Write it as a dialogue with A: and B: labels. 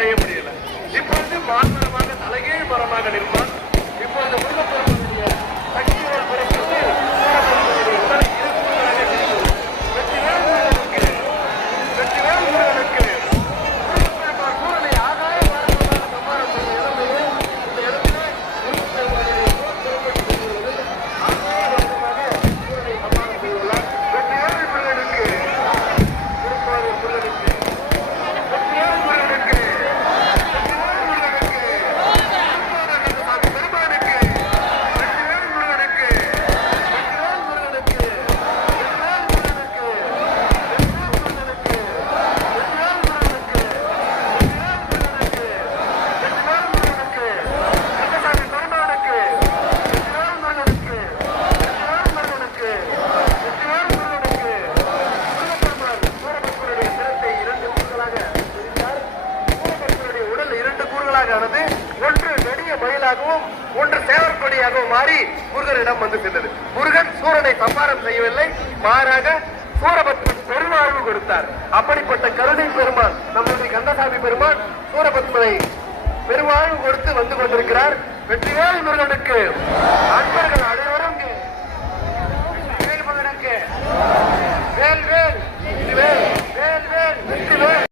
A: செய்ய முடியல. வந்து மாநிலமாக தலைகீழ் மரமாக நிற்பது மயிலானது ஒன்று நெடிய மயிலாகவும் ஒன்று சேவற்கொடியாகவும் மாறி முருகனிடம் வந்து சென்றது. முருகன் சூரனை சம்பாரம் செய்யவில்லை. மாறாக சூரபத்மன் பெருவாழ்வு கொடுத்தார். அப்படிப்பட்ட கருணை பெருமான் நம்முடைய கந்தசாமி பெருமான் சூரபத்மனை பெருவாழ்வு கொடுத்து வந்து கொண்டிருக்கிறார். வெற்றிவேல் முருகனுக்கு அன்பர்கள் அழை